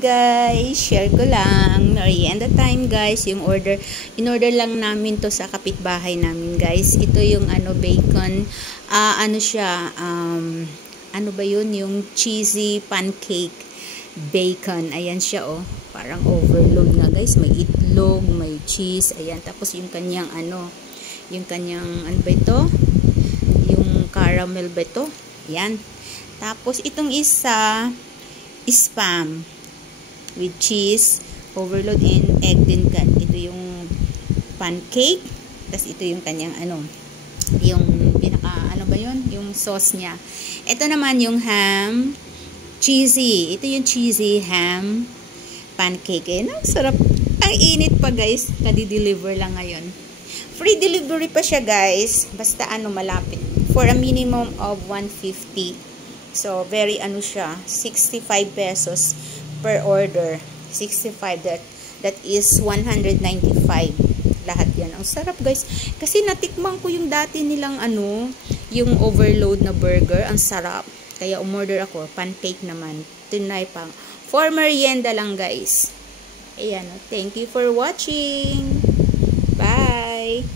guys, share ko lang. Merienda time guys, yung in-order lang namin to sa kapitbahay namin guys. Ito yung bacon, ano siya, ano ba yun, yung cheesy pancake bacon. Ayan siya oh, parang overload nga guys. May itlog, may cheese, ayan. Tapos yung kanyang ano ba ito? Yung caramel ba ito? Ayan. Tapos itong isa, spam with cheese, overload, and egg din cut. Ito yung pancake. Tapos ito yung kanyang yung pinaka ba yun? Yung sauce niya. Ito naman yung ham, cheesy. Ito yung cheesy ham pancake. Ayan, ang sarap. Ang init pa guys. Kadi-deliver lang ngayon. Free delivery pa siya guys. Basta malapit. For a minimum of 150. So, very siya, 65 pesos per order. 65, that is 195. Lahat yan. Ang sarap guys. Kasi natikman ko yung dati nilang yung overload na burger. Ang sarap. Kaya umorder ako. Pancake naman. Tinay pang. For merienda lang guys. Ayan. Thank you for watching. Bye!